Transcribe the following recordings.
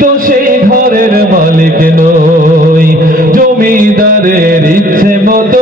তো সেই ঘরের মালিক নই। জমিদারের ইচ্ছে মতো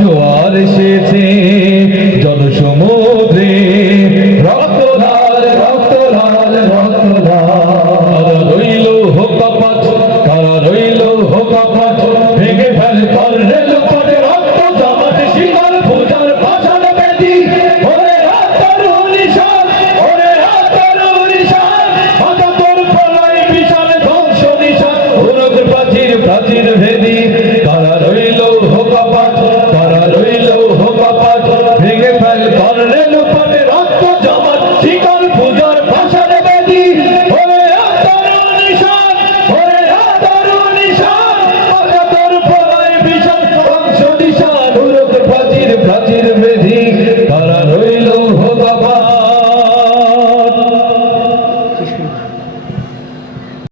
জোয়ার এসেছে জনসমুদ্রে। রেলপথে রক্ত